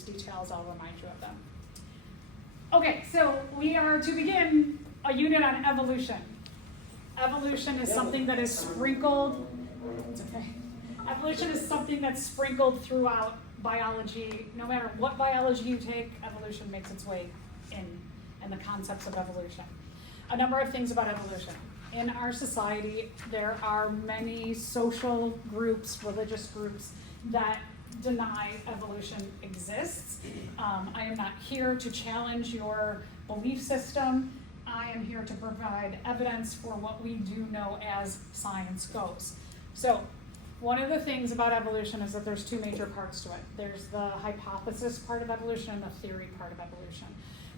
these details, I'll remind you of them. Okay, so we are to begin a unit on evolution. Evolution is something that is sprinkled, it's okay. Evolution is something that's sprinkled throughout biology. No matter what biology you take, evolution makes its way in, and the concepts of evolution. A number of things about evolution. In our society, there are many social groups, religious groups, that deny evolution exists. I am not here to challenge your belief system. I am here to provide evidence for what we do know as science goes. So, one of the things about evolution is that there's two major parts to it. There's the hypothesis part of evolution and the theory part of evolution.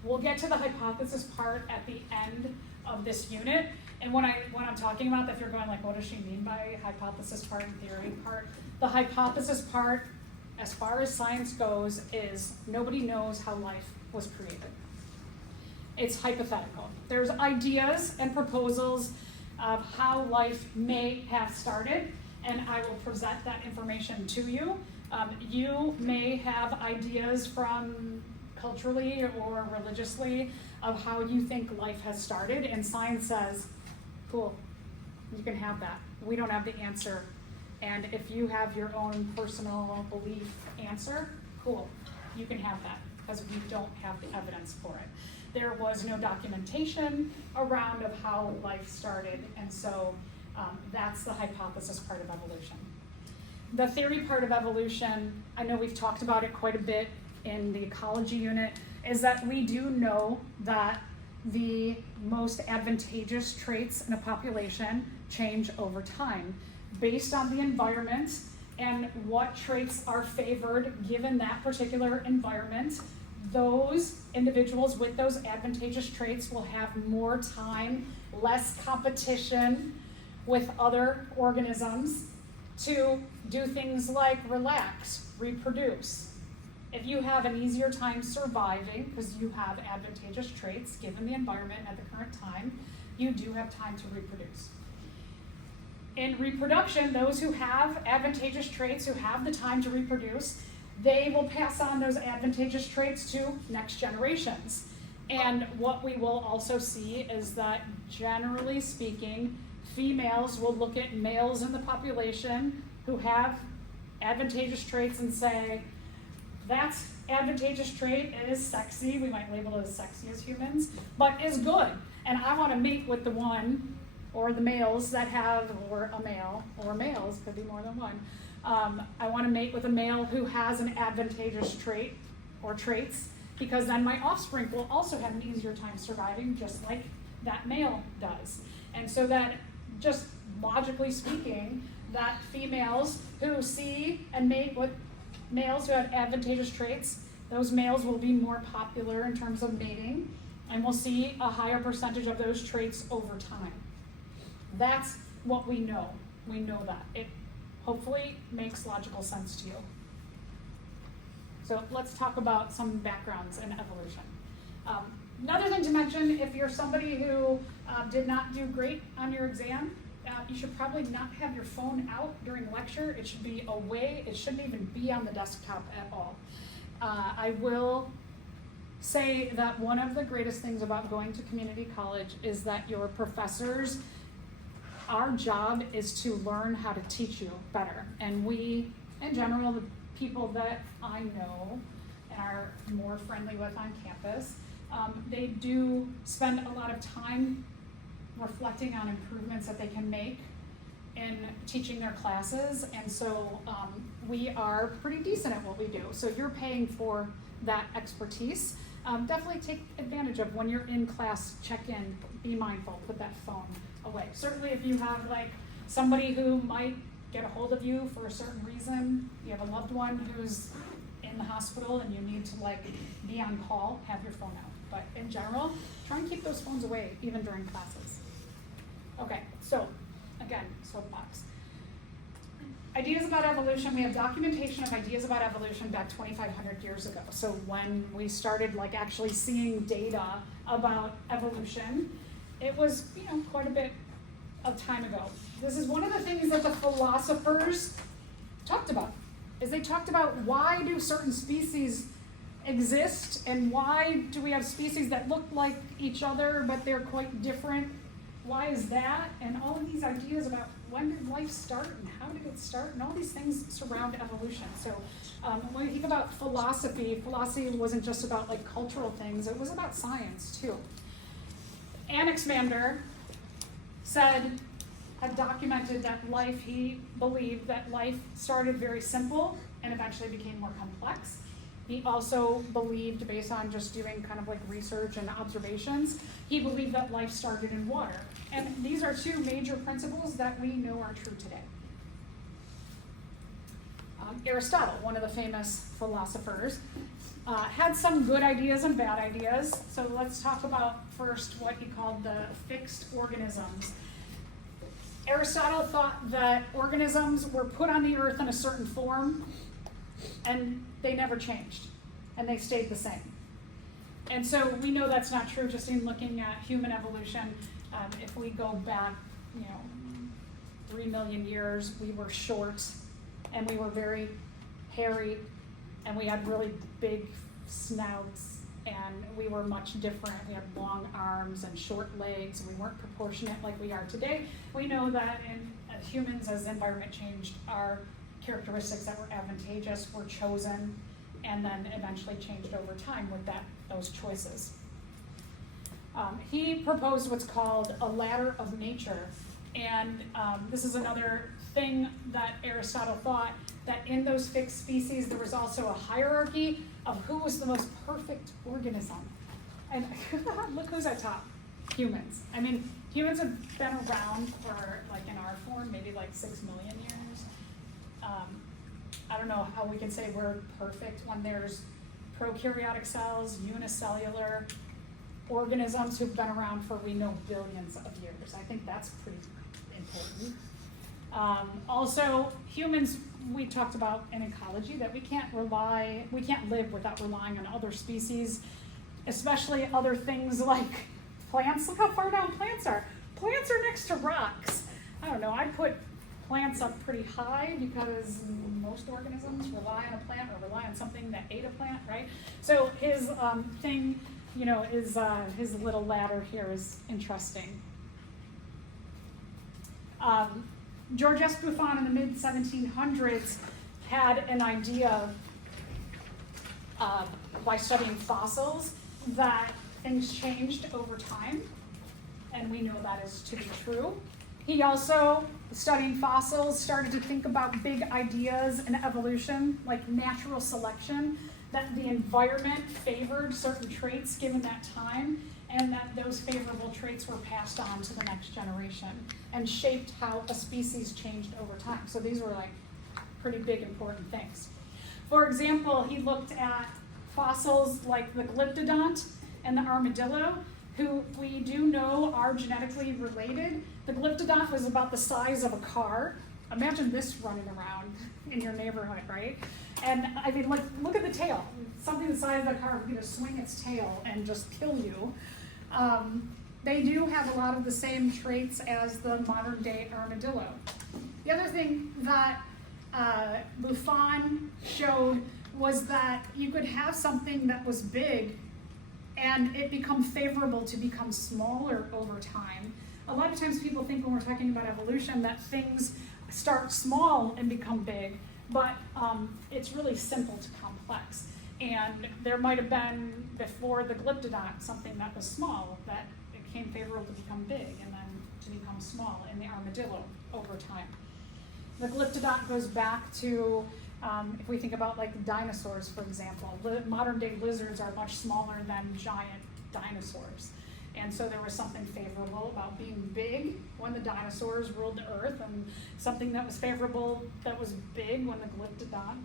We'll get to the hypothesis part at the end of this unit. And when I'm talking about that, if you're going like, what does she mean by hypothesis part and theory part? The hypothesis part, as far as science goes, is nobody knows how life was created. It's hypothetical. There's ideas and proposals of how life may have started, and I will present that information to you. You may have ideas from culturally or religiously of how you think life has started, and science says, cool, you can have that. We don't have the answer. And if you have your own personal belief answer, cool, you can have that, because we don't have the evidence for it. There was no documentation around of how life started, and so that's the hypothesis part of evolution. The theory part of evolution, I know we've talked about it quite a bit in the ecology unit, is that we do know that the most advantageous traits in a population change over time based on the environment and what traits are favored given that particular environment. Those individuals with those advantageous traits will have more time, less competition with other organisms to do things like relax, reproduce. If you have an easier time surviving because you have advantageous traits given the environment at the current time, you do have time to reproduce. In reproduction, those who have advantageous traits, who have the time to reproduce, they will pass on those advantageous traits to next generations. And what we will also see is that, generally speaking, females will look at males in the population who have advantageous traits and say, that's advantageous trait, it is sexy, we might label it as sexy as humans, but is good. And I want to mate with the one, or the males that have, or a male, or males, could be more than one. I want to mate with a male who has an advantageous trait, or traits, because then my offspring will also have an easier time surviving, just like that male does. And so that, just logically speaking, that females who see and mate with males who have advantageous traits, those males will be more popular in terms of mating, and we'll see a higher percentage of those traits over time. That's what we know. We know that. It hopefully makes logical sense to you. So let's talk about some backgrounds in evolution. Another thing to mention, if you're somebody who did not do great on your exam, you should probably not have your phone out during lecture. It should be away. It shouldn't even be on the desktop at all. I will say that one of the greatest things about going to community college is that your professors, our job is to learn how to teach you better. And we, in general, the people that I know and are more friendly with on campus, they do spend a lot of time reflecting on improvements that they can make in teaching their classes, and so we are pretty decent at what we do. So you're paying for that expertise. Definitely take advantage of when you're in class, check in, be mindful, put that phone away. Certainly if you have like somebody who might get a hold of you for a certain reason, you have a loved one who's in the hospital and you need to like be on call, have your phone out. But in general, try and keep those phones away even during classes. Okay, so again, soapbox. Ideas about evolution, we have documentation of ideas about evolution back 2,500 years ago. So when we started like actually seeing data about evolution, it was, quite a bit of time ago. This is one of the things that the philosophers talked about, is they talked about why do certain species exist, and why do we have species that look like each other but they're quite different? Why is that? And all of these ideas about when did life start and how did it start, and all these things surround evolution. So when we think about philosophy wasn't just about like cultural things, it was about science too. Anaximander had documented that he believed that life started very simple and eventually became more complex. He also believed, based on just doing kind of like research and observations, he believed that life started in water. And these are two major principles that we know are true today. Aristotle, one of the famous philosophers, had some good ideas and bad ideas. So let's talk about first what he called the fixed organisms. Aristotle thought that organisms were put on the earth in a certain form, and they never changed, and they stayed the same. And so we know that's not true just in looking at human evolution. If we go back, 3 million years, we were short, and we were very hairy, and we had really big snouts, and we were much different. We had long arms and short legs, and we weren't proportionate like we are today. We know that in humans, as the environment changed, our characteristics that were advantageous were chosen and then eventually changed over time with those choices. He proposed what's called a ladder of nature, and this is another thing that Aristotle thought, that in those fixed species there was also a hierarchy of who was the most perfect organism. And look who's at top, humans. I mean, humans have been around for, like in our form, maybe like 6 million years. I don't know how we can say we're perfect when there's prokaryotic cells, unicellular organisms who've been around for, we know, billions of years. I think that's pretty important. Also, humans, we talked about in ecology that we can't live without relying on other species, especially other things like plants. Look how far down plants are. Plants are next to rocks. I don't know, I put plants up pretty high because most organisms rely on a plant or rely on something that ate a plant, right? So his thing, is his little ladder here is interesting. George S. Buffon in the mid-1700s had an idea by studying fossils that things changed over time, and we know that is to be true. He also, studying fossils, started to think about big ideas in evolution, like natural selection, that the environment favored certain traits given that time, and that those favorable traits were passed on to the next generation and shaped how a species changed over time. So these were like pretty big, important things. For example, he looked at fossils like the glyptodont and the armadillo, who we do know are genetically related. The glyptodont was about the size of a car. Imagine this running around in your neighborhood, right? And I mean, look at the tail. Something the size of a car would swing its tail and just kill you. They do have a lot of the same traits as the modern day armadillo. The other thing that Buffon showed was that you could have something that was big and it become favorable to become smaller over time. A lot of times people think when we're talking about evolution that things start small and become big, but it's really simple to complex. And there might have been, before the glyptodont, something that was small, that it became favorable to become big and then to become small in the armadillo over time. The glyptodont goes back to, if we think about like dinosaurs, for example, modern day lizards are much smaller than giant dinosaurs. And so there was something favorable about being big when the dinosaurs ruled the earth, and something that was favorable that was big when the glyptodont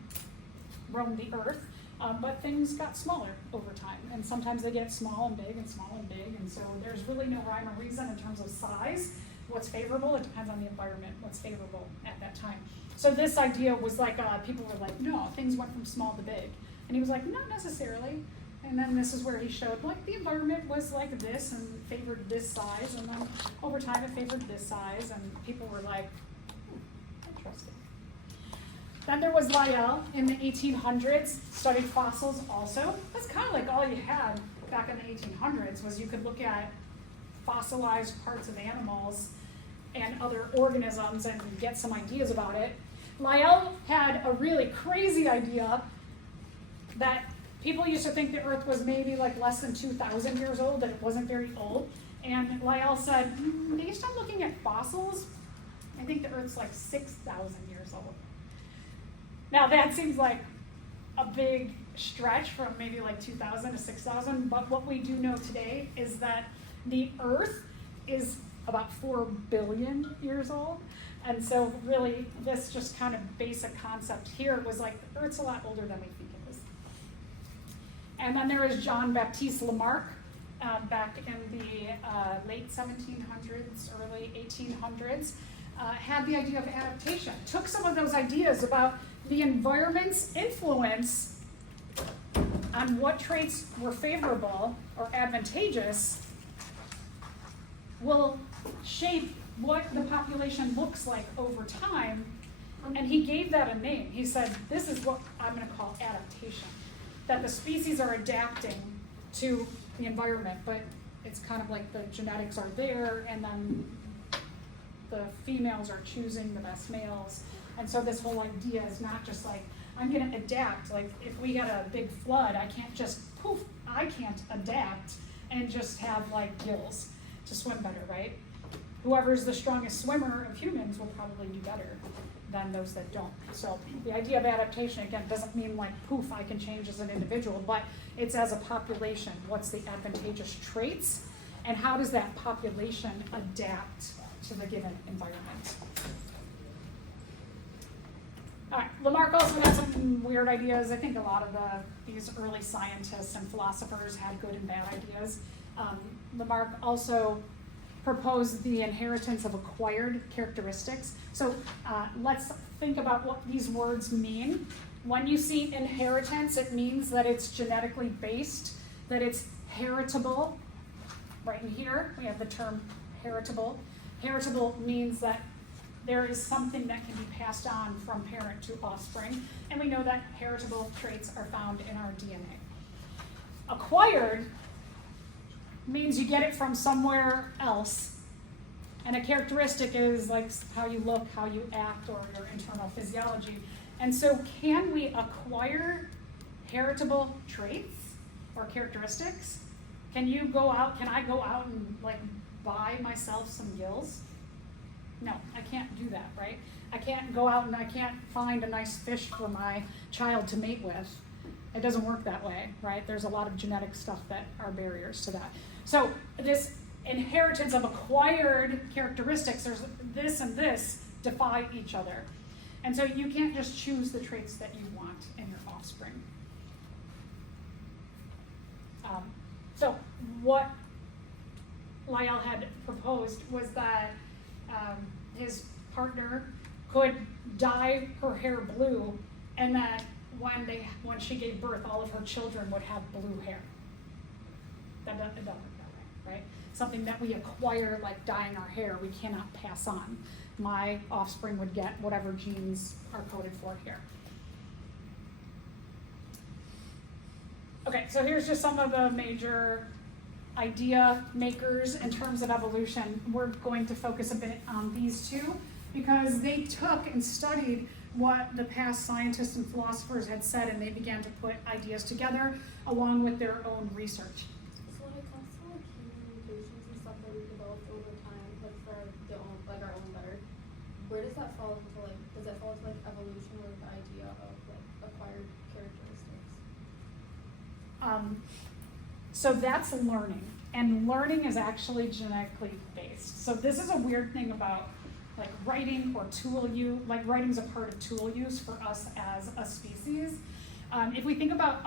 roamed the earth. But things got smaller over time, and sometimes they get small and big and small and big, and so there's really no rhyme or reason in terms of size. What's favorable, it depends on the environment, what's favorable at that time. So this idea was like, people were like, no, things went from small to big. And he was like, not necessarily. And then this is where he showed, like, the environment was like this and favored this size, and then over time it favored this size, and people were like, interesting. Then there was Lyell in the 1800s, studied fossils also. That's kind of like all you had back in the 1800s was you could look at fossilized parts of animals and other organisms and get some ideas about it. Lyell had a really crazy idea that people used to think the Earth was maybe like less than 2,000 years old, that it wasn't very old. And Lyell said, based on looking at fossils, I think the Earth's like 6,000 years old. Now that seems like a big stretch from maybe like 2,000 to 6,000, but what we do know today is that the Earth is about 4 billion years old. And so really this just kind of basic concept here was like the Earth's a lot older than we think it is. And then there is Jean-Baptiste Lamarck back in the late 1700s, early 1800s, had the idea of adaptation. Took some of those ideas about the environment's influence on what traits were favorable or advantageous will shape what the population looks like over time, and he gave that a name. He said, this is what I'm going to call adaptation, that the species are adapting to the environment, but it's kind of like the genetics are there, and then the females are choosing the best males. And so this whole idea is not just like, I'm going to adapt. Like if we get a big flood, I can't just poof, I can't adapt and just have like gills to swim better, right? Whoever's the strongest swimmer of humans will probably do better than those that don't. So the idea of adaptation, again, doesn't mean like poof, I can change as an individual, but it's as a population, what's the advantageous traits, and how does that population adapt to the given environment? All right, Lamarck also had some weird ideas. I think a lot of these early scientists and philosophers had good and bad ideas. Lamarck also proposed the inheritance of acquired characteristics. So let's think about what these words mean. When you see inheritance, it means that it's genetically based, that it's heritable. Right in here, we have the term heritable. Heritable means that there is something that can be passed on from parent to offspring, and we know that heritable traits are found in our DNA. Acquired means you get it from somewhere else, and a characteristic is like how you look, how you act, or your internal physiology. And so can we acquire heritable traits or characteristics? Can I go out and like buy myself some gills? No, I can't do that, right? I can't go out and I can't find a nice fish for my child to mate with. It doesn't work that way, right? There's a lot of genetic stuff that are barriers to that. So this inheritance of acquired characteristics, there's this and this defy each other. And so you can't just choose the traits that you want in your offspring. So what Lyell had proposed was that his partner could dye her hair blue, and that when she gave birth, all of her children would have blue hair. That doesn't work that way, right? Something that we acquire, like dyeing our hair, we cannot pass on. My offspring would get whatever genes are coded for here. Okay, so here's just some of the major idea makers in terms of evolution. We're going to focus a bit on these two because they took and studied what the past scientists and philosophers had said, and they began to put ideas together along with their own research. So when it comes to like human mutations and stuff that we developed over time, like for our own better, where does that fall into does that fall into evolution with the idea of acquired characteristics? So that's learning, and learning is actually genetically based. So this is a weird thing about like writing or tool use. Like writing's a part of tool use for us as a species. If we think about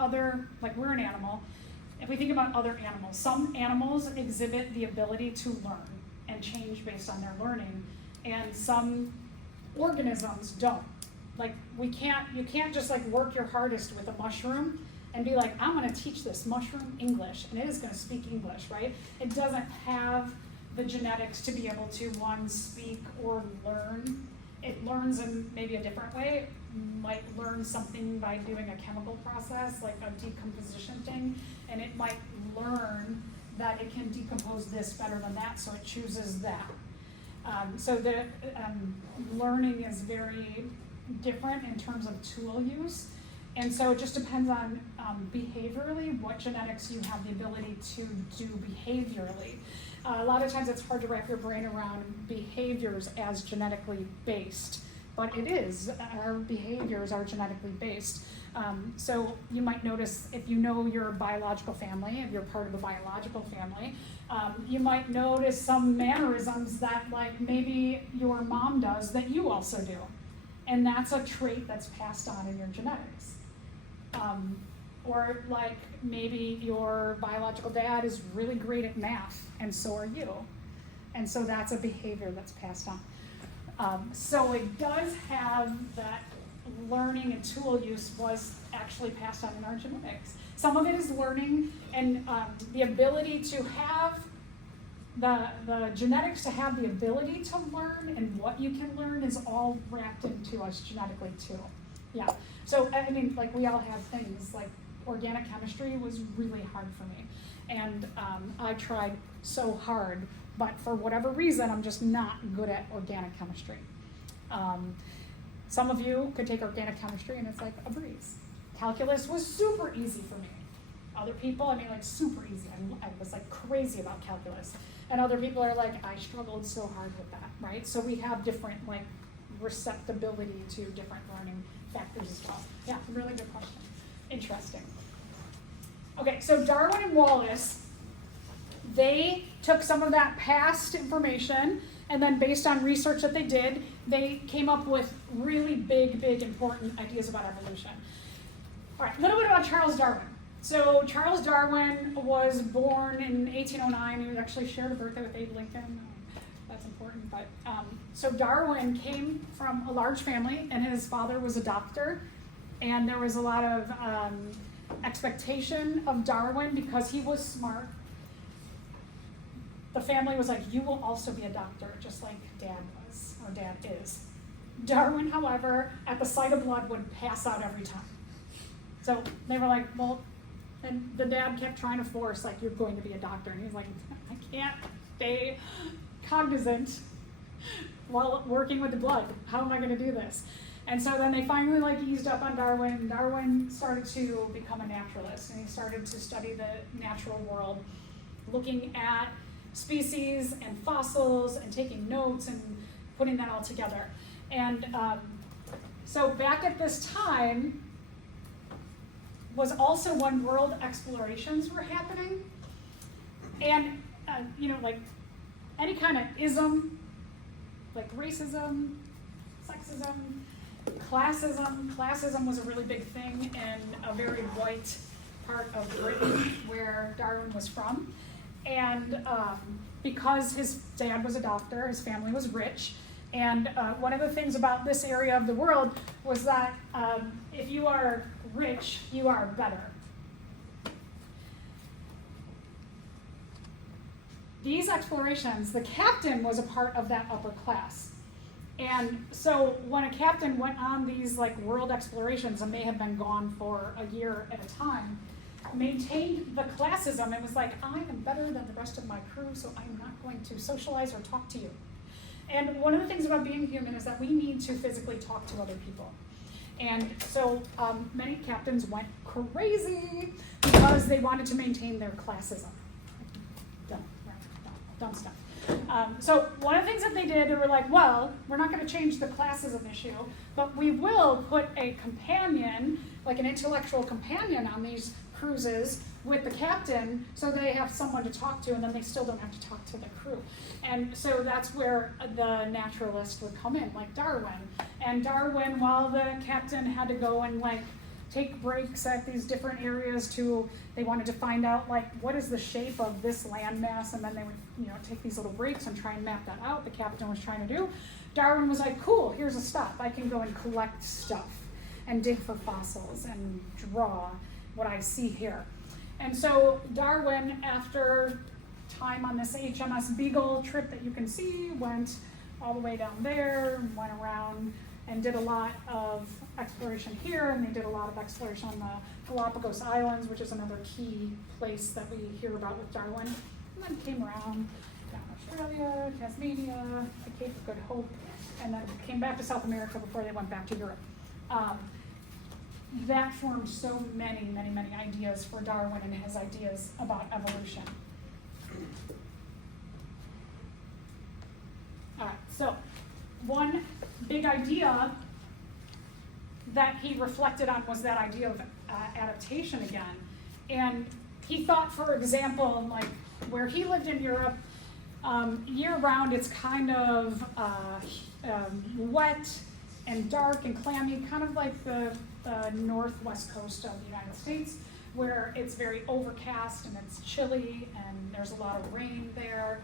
we're an animal. If we think about other animals, some animals exhibit the ability to learn and change based on their learning, and some organisms don't. Like you can't just like work your hardest with a mushroom and be like, I'm going to teach this mushroom English, and it is going to speak English, right? It doesn't have the genetics to be able to, one, speak or learn. It learns in maybe a different way. might learn something by doing a chemical process, like a decomposition thing, and it might learn that it can decompose this better than that, so it chooses that. So the learning is very different in terms of tool use, and so it just depends on behaviorally what genetics you have the ability to do behaviorally. A lot of times it's hard to wrap your brain around behaviors as genetically based, but it is. Our behaviors are genetically based. So you might notice if you know your biological family, if you're part of the biological family, you might notice some mannerisms that like maybe your mom does that you also do. And that's a trait that's passed on in your genetics. Or like maybe your biological dad is really great at math and so are you. And so that's a behavior that's passed on. So it does have that learning and tool use was actually passed on in our genetics. Some of it is learning and the ability to have the genetics to have the ability to learn and what you can learn is all wrapped into us genetically too. Yeah, so I mean, like we all have things, like organic chemistry was really hard for me. And I tried so hard, but for whatever reason, I'm just not good at organic chemistry. Some of you could take organic chemistry and it's like a breeze. Calculus was super easy for me. Other people, I mean like super easy. I was like crazy about calculus. And other people are like, I struggled so hard with that, right? So we have different like receptibility to different learning factors as well. Yeah, really good question. Interesting. Okay, so Darwin and Wallace, they took some of that past information and then based on research that they did, they came up with really big, important ideas about evolution. All right, a little bit about Charles Darwin. So Charles Darwin was born in 1809. He actually shared a birthday with Abe Lincoln. That's important. But so Darwin came from a large family, and his father was a doctor. And there was a lot of expectation of Darwin because he was smart. The family was like, you will also be a doctor, just like Dad was, or Dad is. Darwin, however, at the sight of blood would pass out every time. So they were like, well, and the dad kept trying to force, like, you're going to be a doctor. And he's like, I can't stay cognizant while working with the blood. How am I going to do this? And so then they finally like eased up on Darwin. Darwin started to become a naturalist, and he started to study the natural world, looking at species and fossils and taking notes and putting that all together. And so back at this time was also when world explorations were happening. And, like any kind of ism, like racism, sexism, classism was a really big thing in a very white part of Britain where Darwin was from. And because his dad was a doctor, his family was rich. And one of the things about this area of the world was that if you are rich, you are better. These explorations, the captain was a part of that upper class. And so when a captain went on these like world explorations and may have been gone for a year at a time, maintained the classism. It was like, I am better than the rest of my crew, so I'm not going to socialize or talk to you. And one of the things about being human is that we need to physically talk to other people. And so many captains went crazy because they wanted to maintain their classism. Dumb stuff. So one of the things that they did, they were like, well, we're not going to change the classism issue, but we will put a companion, like an intellectual companion on these cruises with the captain so they have someone to talk to and then they still don't have to talk to the crew. And so that's where the naturalist would come in, like Darwin. And Darwin, while the captain had to go and like take breaks at these different areas they wanted to find out like what is the shape of this landmass, and then they would take these little breaks and try and map that out. The captain was trying to do. Darwin was like, cool, here's a stop. I can go and collect stuff and dig for fossils and draw what I see here. And so Darwin, after time on this HMS Beagle trip that you can see, went all the way down there, went around and did a lot of exploration here, and they did a lot of exploration on the Galapagos Islands, which is another key place that we hear about with Darwin. And then came around down Australia, Tasmania, the Cape of Good Hope, and then came back to South America before they went back to Europe. That formed so many ideas for Darwin and his ideas about evolution. All right, so one big idea that he reflected on was that idea of adaptation again. And he thought, for example, like where he lived in Europe, year round it's kind of wet and dark and clammy, kind of like the northwest coast of the United States, where it's very overcast and it's chilly and there's a lot of rain there.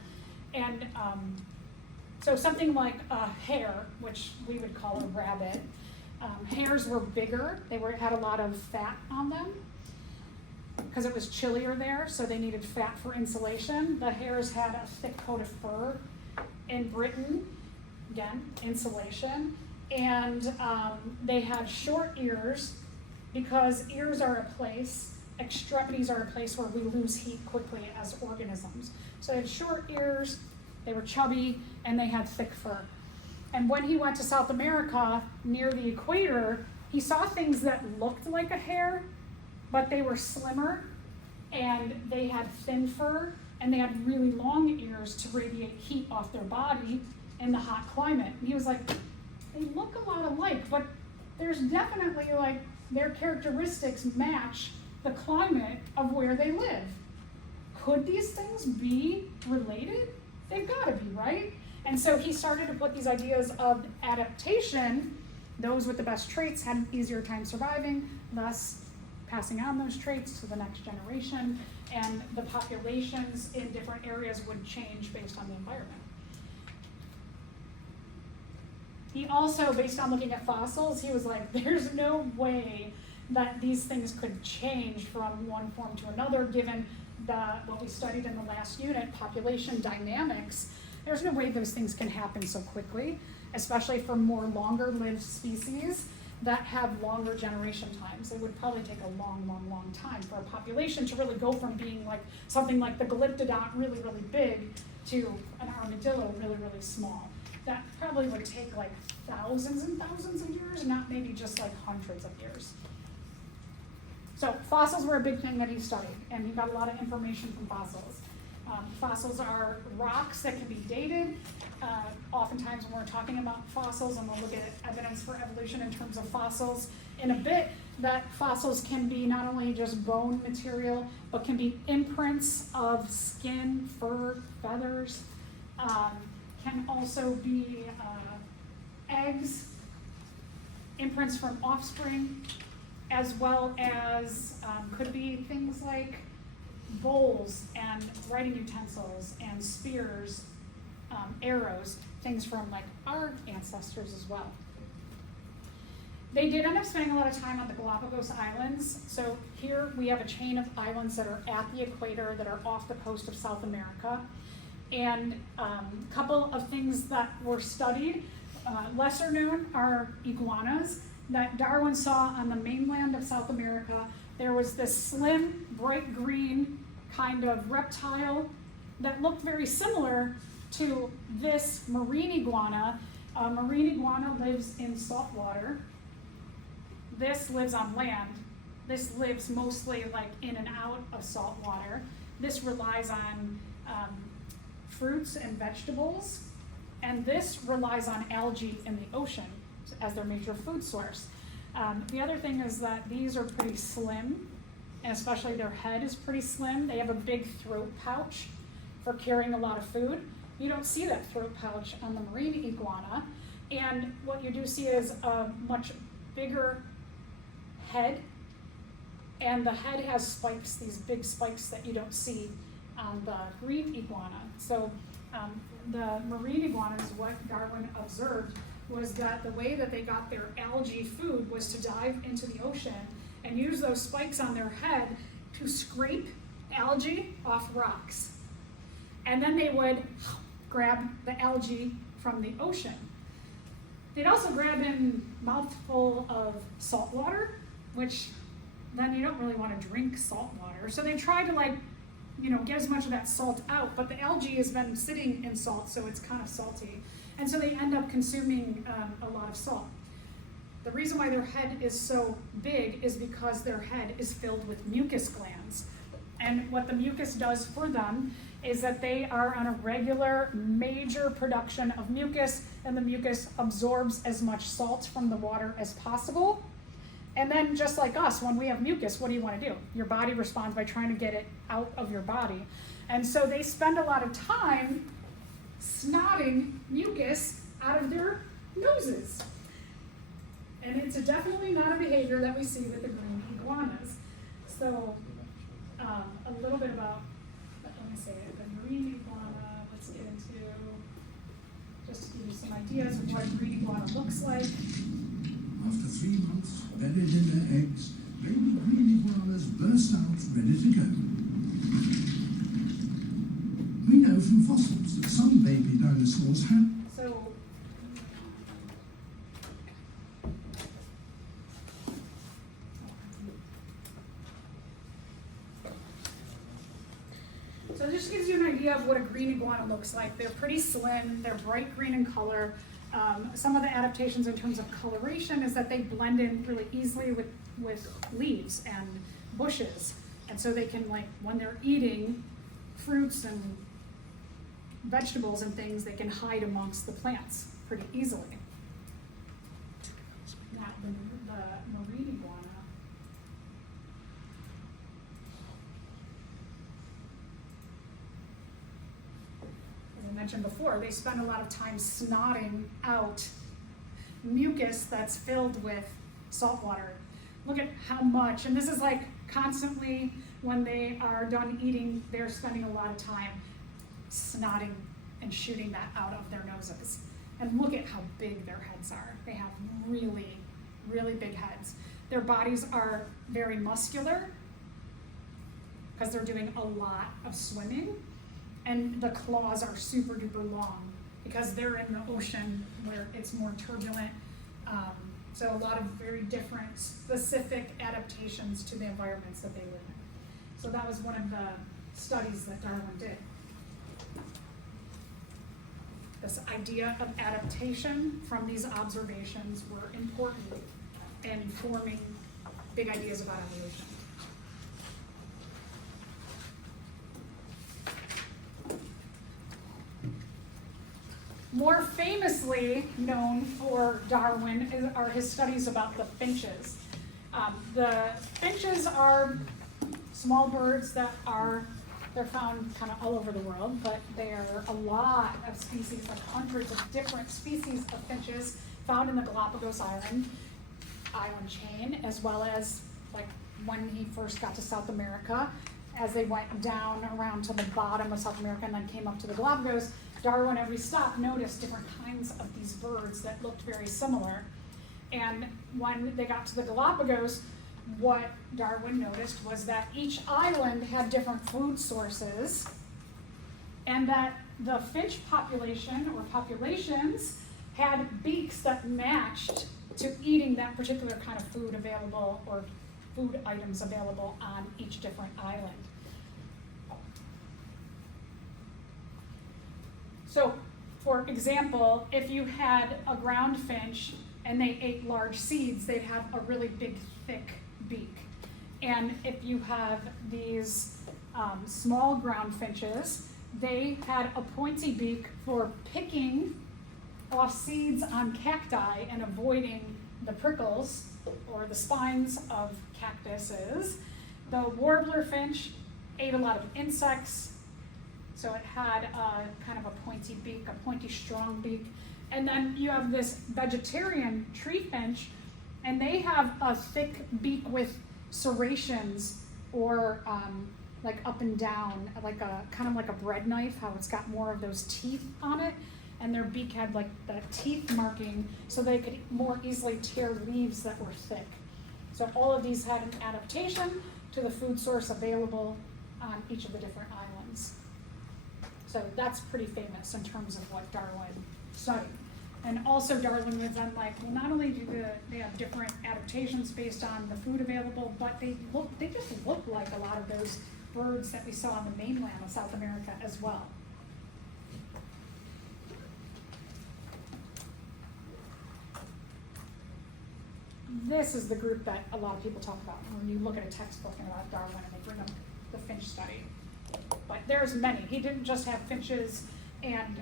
And so something like a hare, which we would call a rabbit, hares were bigger. They had a lot of fat on them because it was chillier there, so they needed fat for insulation. The hares had a thick coat of fur. In Britain, again, insulation. And they had short ears because ears are a place, extremities are a place where we lose heat quickly as organisms. So they had short ears, they were chubby, and they had thick fur. And when he went to South America, near the equator, he saw things that looked like a hare, but they were slimmer, and they had thin fur, and they had really long ears to radiate heat off their body in the hot climate. And he was like, they look a lot alike, but there's definitely like their characteristics match the climate of where they live. Could these things be related? They've got to be, right? And so he started to put these ideas of adaptation. Those with the best traits had an easier time surviving, thus passing on those traits to the next generation, and the populations in different areas would change based on the environment. He also, based on looking at fossils, he was like, there's no way that these things could change from one form to another, given what we studied in the last unit, population dynamics. There's no way those things can happen so quickly, especially for more longer-lived species that have longer generation times. It would probably take a long time for a population to really go from being like something like the Glyptodont, really big, to an armadillo, really small. That probably would take like thousands and thousands of years, not maybe just like hundreds of years. So fossils were a big thing that he studied, and he got a lot of information from fossils. Fossils are rocks that can be dated. Oftentimes when we're talking about fossils, and we'll look at evidence for evolution in terms of fossils in a bit, that fossils can be not only just bone material, but can be imprints of skin, fur, feathers, can also be eggs, imprints from offspring, as well as could be things like bowls and writing utensils and spears, arrows, things from like our ancestors as well. They did end up spending a lot of time on the Galapagos Islands. So here we have a chain of islands that are at the equator, that are off the coast of South America. And a couple of things that were studied, lesser known, are iguanas that Darwin saw on the mainland of South America. There was this slim, bright green kind of reptile that looked very similar to this marine iguana. Marine iguana lives in salt water. This lives on land. This lives mostly like in and out of salt water. This relies on fruits and vegetables, and this relies on algae in the ocean as their major food source. The other thing is that these are pretty slim, and especially their head is pretty slim. They have a big throat pouch for carrying a lot of food. You don't see that throat pouch on the marine iguana, and what you do see is a much bigger head, and the head has spikes, these big spikes that you don't see on the green iguana. So the marine iguanas, what Darwin observed was that the way that they got their algae food was to dive into the ocean and use those spikes on their head to scrape algae off rocks. And then they would grab the algae from the ocean. they'd also grab in mouthful of salt water, which then you don't really want to drink salt water. So they try to get as much of that salt out, but the algae has been sitting in salt, so it's kind of salty. And so they end up consuming a lot of salt. The reason why their head is so big is because their head is filled with mucus glands. And what the mucus does for them is that they are on a regular major production of mucus, and the mucus absorbs as much salt from the water as possible. And then just like us, when we have mucus, what do you want to do? Your body responds by trying to get it out of your body. And so they spend a lot of time snotting mucus out of their noses. And it's definitely not a behavior that we see with the green iguanas. So a little bit about, let me say it, the green iguana, let's get into, just to give you some ideas of what a green iguana looks like. After 3 months, buried in their eggs, baby green iguanas burst out ready to go. We know from fossils that some baby dinosaurs had. So this just gives you an idea of what a green iguana looks like. They're pretty slim, they're bright green in color. Some of the adaptations in terms of coloration is that they blend in really easily with leaves and bushes. And so they can, when they're eating fruits and vegetables and things, they can hide amongst the plants pretty easily. Now, the marine iguana. As I mentioned before, they spend a lot of time snotting out mucus that's filled with salt water. Look at how much, and this is constantly when they are done eating, they're spending a lot of time snotting and shooting that out of their noses. And look at how big their heads are. They have really, really big heads. Their bodies are very muscular because they're doing a lot of swimming. And the claws are super duper long because they're in the ocean where it's more turbulent. So a lot of very different specific adaptations to the environments that they live in. So that was one of the studies that Darwin did. This idea of adaptation from these observations were important in forming big ideas about evolution. More famously known for Darwin are his studies about the finches. The finches are small birds that they're found kind of all over the world, but there are a lot of species, hundreds of different species of finches found in the Galapagos island chain, as well as when he first got to South America, as they went down around to the bottom of South America and then came up to the Galapagos. Darwin, every stop, noticed different kinds of these birds that looked very similar. And when they got to the Galapagos, what Darwin noticed was that each island had different food sources, and that the finch population or populations had beaks that matched to eating that particular kind of food available or food items available on each different island. So, for example, if you had a ground finch and they ate large seeds, they'd have a really big, thick beak. And if you have these small ground finches, they had a pointy beak for picking off seeds on cacti and avoiding the prickles or the spines of cactuses. The warbler finch ate a lot of insects, so it had a kind of a pointy beak, a pointy, strong beak. And then you have this vegetarian tree finch, and they have a thick beak with serrations, or up and down, kind of like a bread knife, how it's got more of those teeth on it. And their beak had the teeth marking, so they could more easily tear leaves that were thick. So all of these had an adaptation to the food source available on each of the different islands. So that's pretty famous in terms of what Darwin studied. And also Darwin was then like, well, not only do they have different adaptations based on the food available, but they just look like a lot of those birds that we saw on the mainland of South America as well. This is the group that a lot of people talk about when you look at a textbook and about Darwin and they bring up the finch study. But there's many. He didn't just have finches and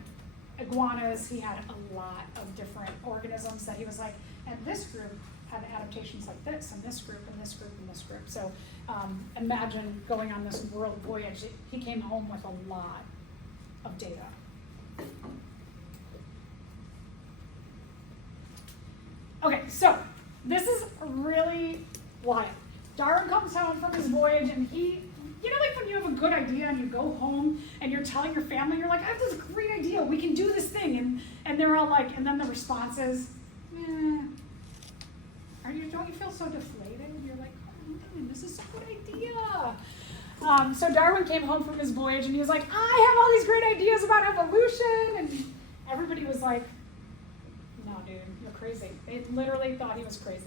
iguanas, he had a lot of different organisms that he was like, and this group had adaptations like this, and this group, and this group, and this group. So imagine going on this world voyage. He came home with a lot of data. Okay, so this is really wild. Darwin comes home from his voyage and he, you know, like when you have a good idea and you go home and you're telling your family, you're like, I have this great idea, we can do this thing. And they're all like, and then the response is, don't you feel so deflated? You're like, oh man, this is a good idea. So Darwin came home from his voyage and he was like, I have all these great ideas about evolution. And everybody was like, no, dude, you're crazy. They literally thought he was crazy.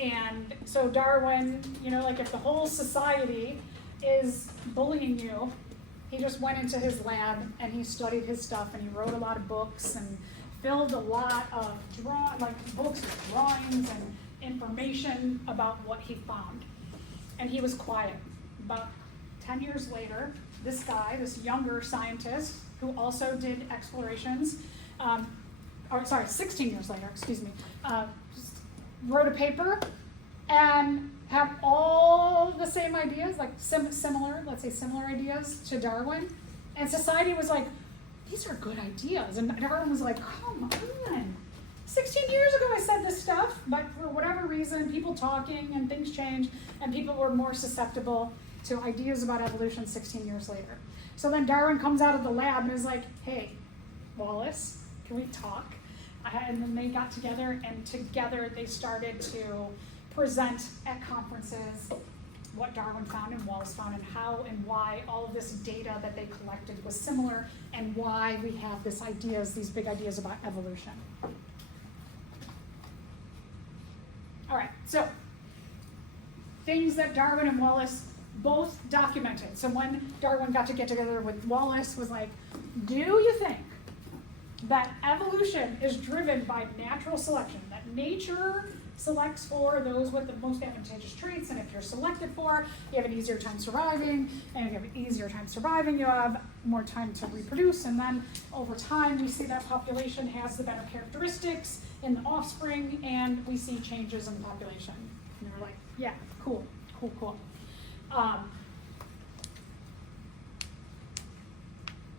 And so Darwin, you know, like if the whole society is bullying you, he just went into his lab and he studied his stuff and he wrote a lot of books and filled a lot of books with drawings and information about what he found. And he was quiet. About 10 years later, this guy, this younger scientist who also did explorations, 16 years later, just wrote a paper and have all the same ideas, like similar ideas to Darwin. And society was like, these are good ideas. And Darwin was like, come on. 16 years ago I said this stuff, but for whatever reason, people talking and things change, and people were more susceptible to ideas about evolution 16 years later. So then Darwin comes out of the lab and is like, hey, Wallace, can we talk? And then they got together, and together they started to present at conferences what Darwin found and Wallace found, and how and why all of this data that they collected was similar, and why we have these big ideas about evolution. All right, so things that Darwin and Wallace both documented. So when Darwin got together with Wallace, was like, do you think that evolution is driven by natural selection, that nature selects for those with the most advantageous traits, and if you're selected for, you have an easier time surviving, and if you have an easier time surviving, you have more time to reproduce, and then over time we see that population has the better characteristics in the offspring, and we see changes in the population. And they're like, yeah, cool.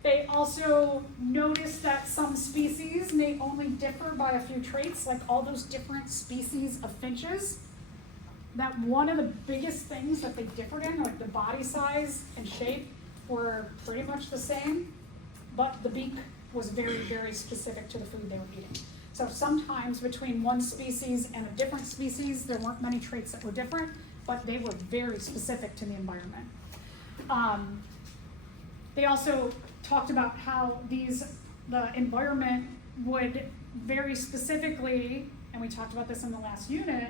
They also noticed that some species may only differ by a few traits, like all those different species of finches. That one of the biggest things that they differed in, like the body size and shape, were pretty much the same, but the beak was very, very specific to the food they were eating. So sometimes between one species and a different species, there weren't many traits that were different, but they were very specific to the environment. They also talked about how the environment would very specifically, and we talked about this in the last unit,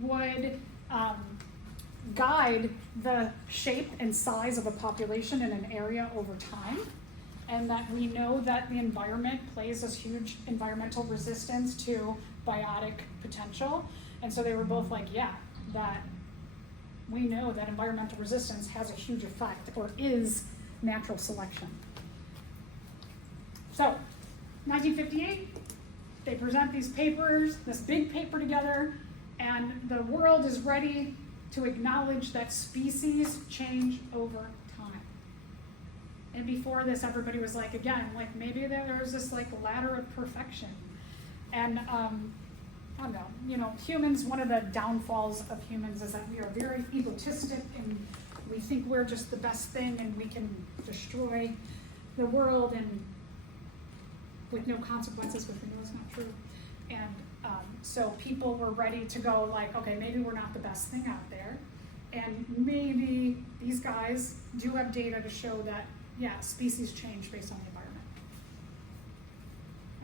would guide the shape and size of a population in an area over time, and that we know that the environment plays this huge environmental resistance to biotic potential. And so they were both like, yeah, that we know that environmental resistance has a huge effect, or is natural selection. So, 1958, they present these papers, this big paper together, and the world is ready to acknowledge that species change over time. And before this, everybody was like, again, like maybe there's this like ladder of perfection. And I don't know, you know, humans, one of the downfalls of humans is that we are very egotistic, and we think we're just the best thing and we can destroy the world and with no consequences, which we know is not true. And so people were ready to go like, okay, maybe we're not the best thing out there. And maybe these guys do have data to show that, yeah, species change based on the environment.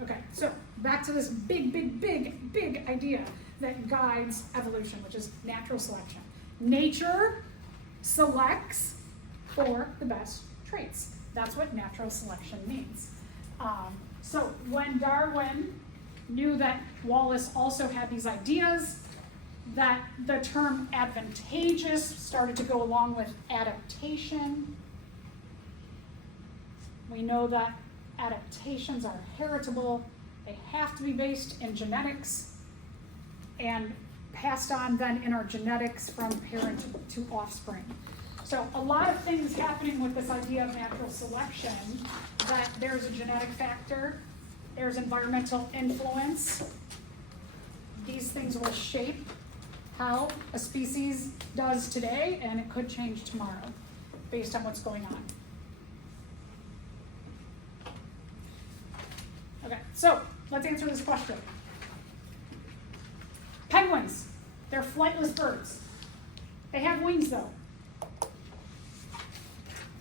Okay, so back to this big idea that guides evolution, which is natural selection. Nature selects for the best traits. That's what natural selection means. So when Darwin knew that Wallace also had these ideas, that the term advantageous started to go along with adaptation. We know that adaptations are heritable. They have to be based in genetics and passed on then in our genetics from parent to offspring. So a lot of things happening with this idea of natural selection, that there's a genetic factor, there's environmental influence. These things will shape how a species does today, and it could change tomorrow based on what's going on. Okay, so let's answer this question. Penguins, they're flightless birds. They have wings though.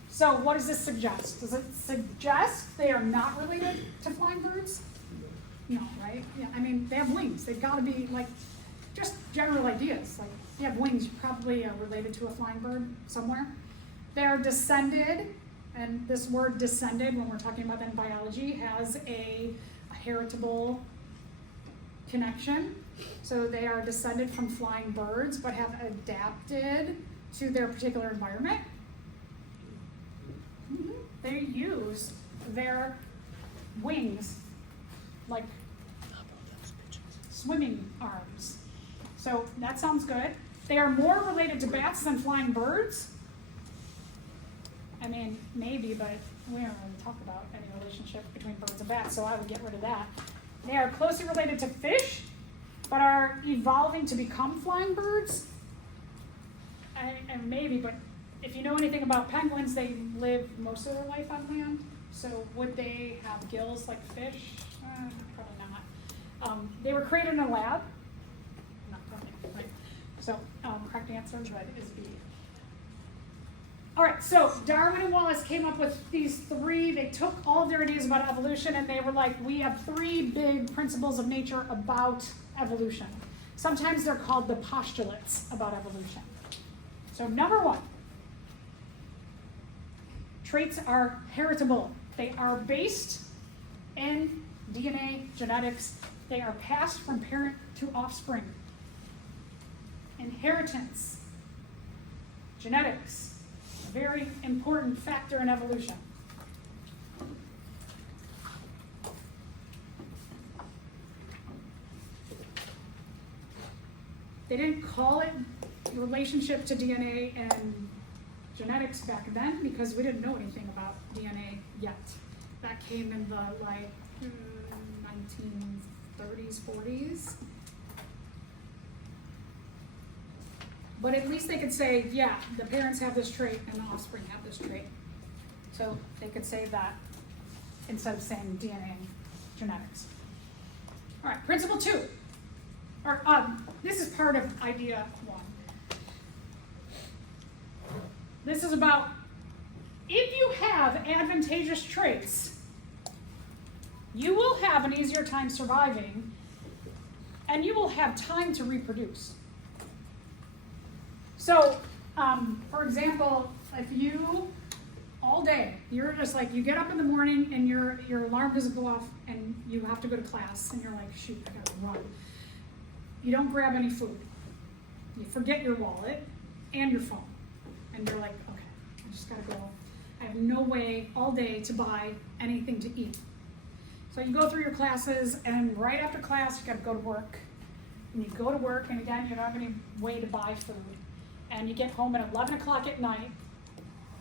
So what does this suggest? Does it suggest they are not related to flying birds? No, right? Yeah, I mean, they have wings. They've got to be like, just general ideas. Like, you have wings, you're probably related to a flying bird somewhere. They are descended, and this word descended, when we're talking about that in biology, has a heritable connection. So they are descended from flying birds, but have adapted to their particular environment. They use their wings like swimming arms. So that sounds good. They are more related to bats than flying birds. I mean, maybe, but we don't really talk about any relationship between birds and bats, so I would get rid of that. They are closely related to fish, but are evolving to become flying birds. And maybe, but if you know anything about penguins, they live most of their life on land. So would they have gills like fish? Probably not. They were created in a lab. Not probably, right? So correct answer, but is B. All right, so Darwin and Wallace came up with these three. They took all of their ideas about evolution and they were like, we have three big principles of nature about evolution. Sometimes they're called the postulates about evolution. So number one, traits are heritable. They are based in DNA, genetics. They are passed from parent to offspring. Inheritance, genetics, a very important factor in evolution. They didn't call it relationship to DNA and genetics back then because we didn't know anything about DNA yet. That came in the 1930s, 40s. But at least they could say, yeah, the parents have this trait and the offspring have this trait. So they could say that instead of saying DNA and genetics. All right, principle 2. This is part of idea 1. This is about if you have advantageous traits, you will have an easier time surviving and you will have time to reproduce. So, for example, if you, all day, you're just like, you get up in the morning and your alarm doesn't go off and you have to go to class and you're like, shoot, I gotta run. You don't grab any food. You forget your wallet and your phone. And you're like, okay, I just gotta go. I have no way all day to buy anything to eat. So you go through your classes and right after class, you gotta go to work. And you go to work and again, you don't have any way to buy food. And you get home at 11 o'clock at night,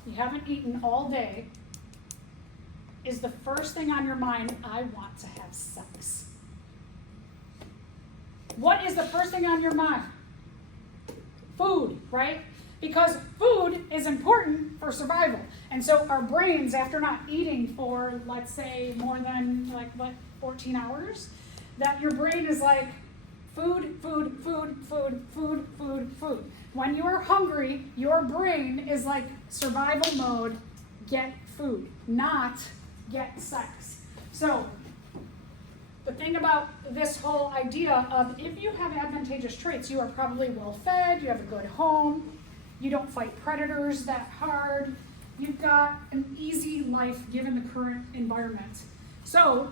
you haven't eaten all day. Is the first thing on your mind, I want to have sex? What is the first thing on your mind? Food, right? Because food is important for survival. And so our brains, after not eating for, let's say, more than 14 hours, that your brain is like, food, food, food, food, food, food, food. When you are hungry, your brain is like survival mode, get food, not get sex. So the thing about this whole idea of if you have advantageous traits, you are probably well fed, you have a good home, you don't fight predators that hard, you've got an easy life given the current environment. So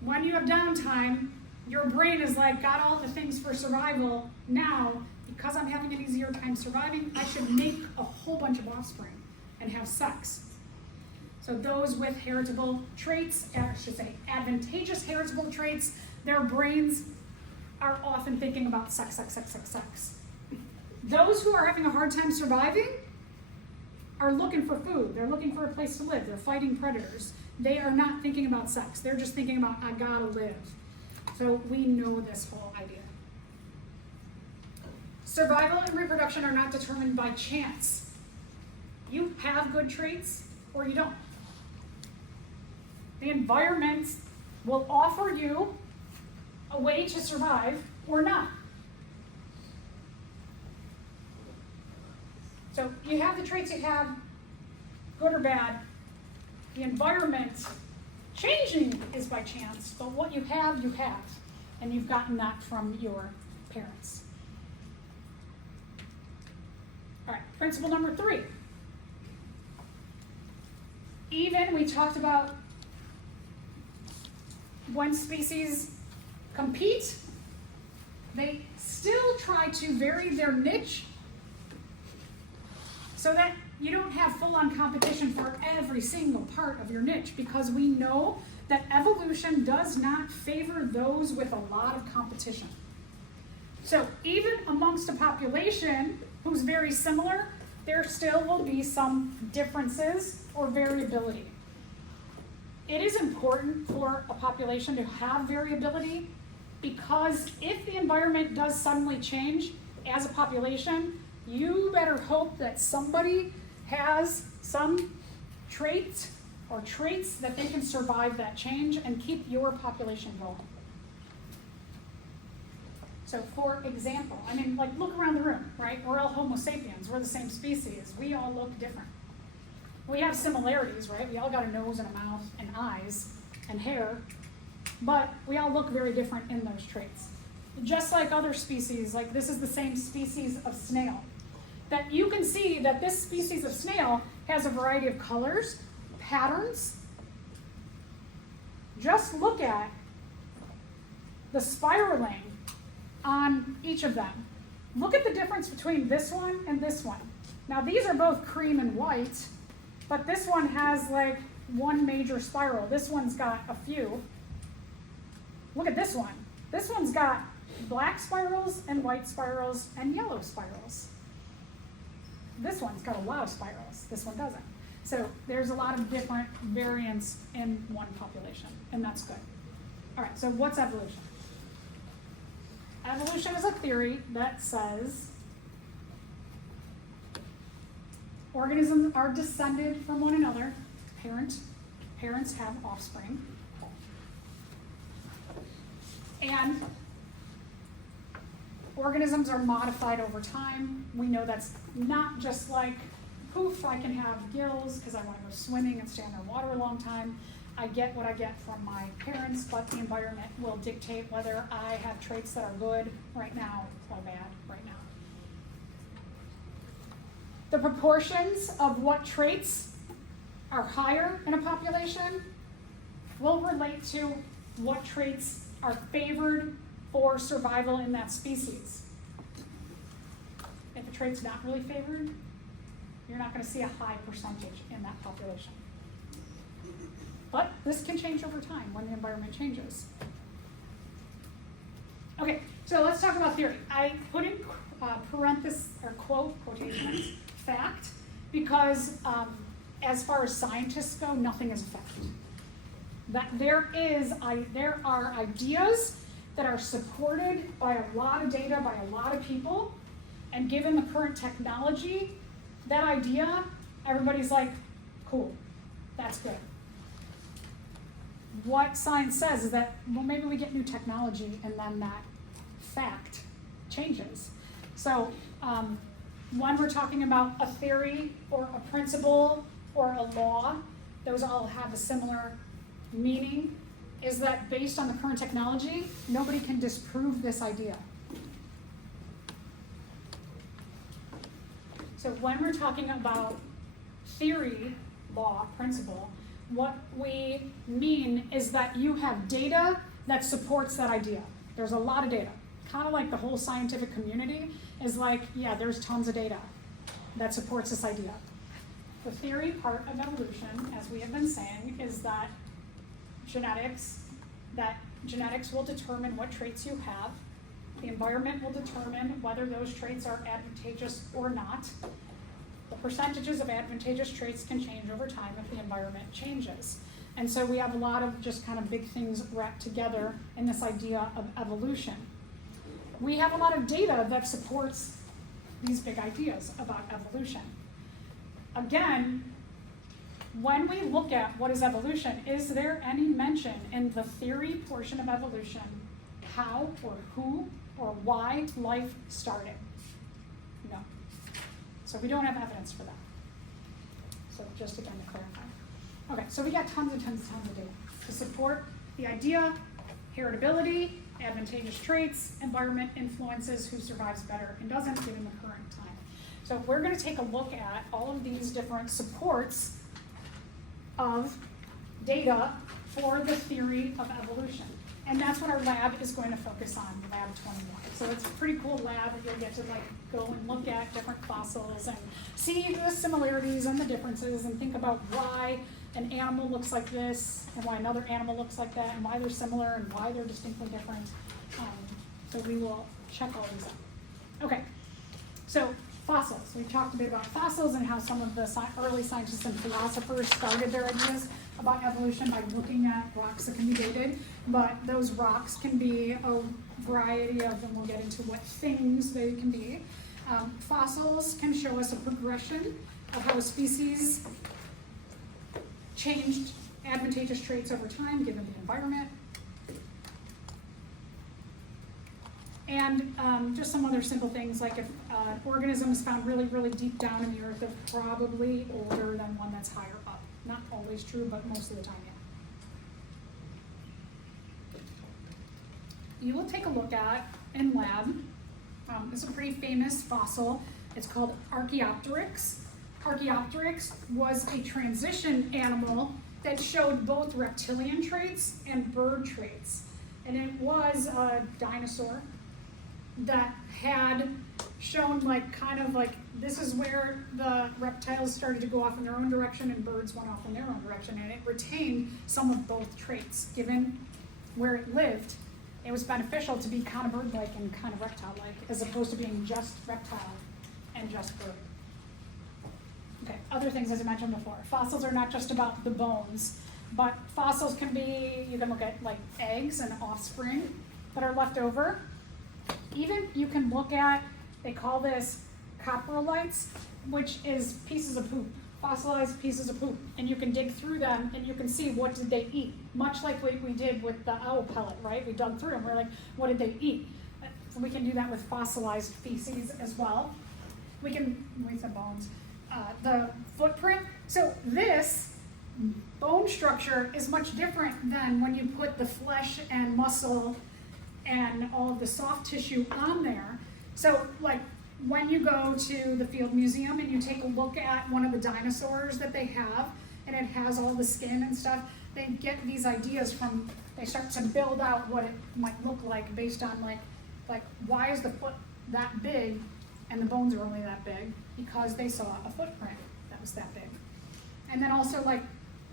when you have downtime, your brain is like, got all the things for survival. Now, because I'm having an easier time surviving, I should make a whole bunch of offspring and have sex. So those with heritable traits, I should say advantageous heritable traits, their brains are often thinking about sex, sex, sex, sex, sex. Those who are having a hard time surviving are looking for food. They're looking for a place to live. They're fighting predators. They are not thinking about sex. They're just thinking about, I gotta live. So we know this whole idea. Survival and reproduction are not determined by chance. You have good traits or you don't. The environment will offer you a way to survive or not. So you have the traits you have, good or bad. The environment changing is by chance, but what you have, and you've gotten that from your parents. All right, principle number 3. Even we talked about when species compete, they still try to vary their niche so that you don't have full-on competition for every single part of your niche, because we know that evolution does not favor those with a lot of competition. So even amongst a population who's very similar, there still will be some differences or variability. It is important for a population to have variability, because if the environment does suddenly change as a population, you better hope that somebody has some traits that they can survive that change and keep your population going. So for example, I mean, like, look around the room, right? We're all Homo sapiens, we're the same species, we all look different. We have similarities, right? We all got a nose and a mouth and eyes and hair, but we all look very different in those traits. Just like other species, like this is the same species of snail. That you can see that this species of snail has a variety of colors, patterns. Just look at the spiraling on each of them. Look at the difference between this one and this one. Now these are both cream and white, but this one has like one major spiral. This one's got a few. Look at this one. This one's got black spirals and white spirals and yellow spirals. This one's got a lot of spirals. This one doesn't. So there's a lot of different variants in one population, and that's good. All right, so what's evolution? Evolution is a theory that says organisms are descended from one another. Parents have offspring. And organisms are modified over time. We know that's not just like, poof, I can have gills because I want to go swimming and stay underwater a long time. I get what I get from my parents, but the environment will dictate whether I have traits that are good right now or bad right now. The proportions of what traits are higher in a population will relate to what traits are favored for survival in that species. If a trait's not really favored, you're not going to see a high percentage in that population. But this can change over time when the environment changes. Okay, so let's talk about theory. I put in parentheses or quotations, fact, because as far as scientists go, nothing is a fact. That there are ideas that are supported by a lot of data, by a lot of people, and given the current technology, that idea, everybody's like, cool, that's good. What science says is that, well, maybe we get new technology and then that fact changes. So when we're talking about a theory or a principle or a law, those all have a similar meaning is that based on the current technology, nobody can disprove this idea. So when we're talking about theory, law, principle, what we mean is that you have data that supports that idea. There's a lot of data. Kind of like the whole scientific community is like, yeah, there's tons of data that supports this idea. The theory part of evolution, as we have been saying, is that genetics will determine what traits you have. The environment will determine whether those traits are advantageous or not. The percentages of advantageous traits can change over time if the environment changes. And so we have a lot of just kind of big things wrapped together in this idea of evolution. We have a lot of data that supports these big ideas about evolution. Again, when we look at what is evolution, is there any mention in the theory portion of evolution how or who or why life started? No. So we don't have evidence for that. So just again to clarify. Okay, so we got tons and tons and tons of data to support the idea, heritability, advantageous traits, environment influences, who survives better and doesn't given the current time. So we're going to take a look at all of these different supports of data for the theory of evolution. And that's what our lab is going to focus on, Lab 21. So it's a pretty cool lab where you'll get to go and look at different fossils and see the similarities and the differences and think about why an animal looks like this and why another animal looks like that and why they're similar and why they're distinctly different. So we will check all these out. Okay, so fossils. We talked a bit about fossils and how some of the early scientists and philosophers started their ideas about evolution by looking at rocks that can be dated, but those rocks can be a variety of, and we'll get into what things they can be. Fossils can show us a progression of how a species changed advantageous traits over time given the environment. And just some other simple things, like if an organism is found really, really deep down in the earth, they're probably older than one that's higher up. Not always true, but most of the time, yeah. You will take a look at, in lab, it's a pretty famous fossil. It's called Archaeopteryx. Archaeopteryx was a transition animal that showed both reptilian traits and bird traits. And it was a dinosaur that had shown this is where the reptiles started to go off in their own direction and birds went off in their own direction, and it retained some of both traits. Given where it lived, it was beneficial to be kind of bird-like and kind of reptile-like, as opposed to being just reptile and just bird. Okay, other things as I mentioned before. Fossils are not just about the bones, but fossils can be, you can look at like eggs and offspring that are left over. Even you can look at, they call this coprolites, which is pieces of poop, fossilized pieces of poop. And you can dig through them and you can see what did they eat. Much like what we did with the owl pellet, right? We dug through them, we're like, what did they eat? So we can do that with fossilized feces as well. We can read some bones. The footprint, so this bone structure is much different than when you put the flesh and muscle and all of the soft tissue on there. So like when you go to the Field Museum and you take a look at one of the dinosaurs that they have, and it has all the skin and stuff, they get these ideas from, they start to build out what it might look like based on like why is the foot that big and the bones are only that big? Because they saw a footprint that was that big. And then also like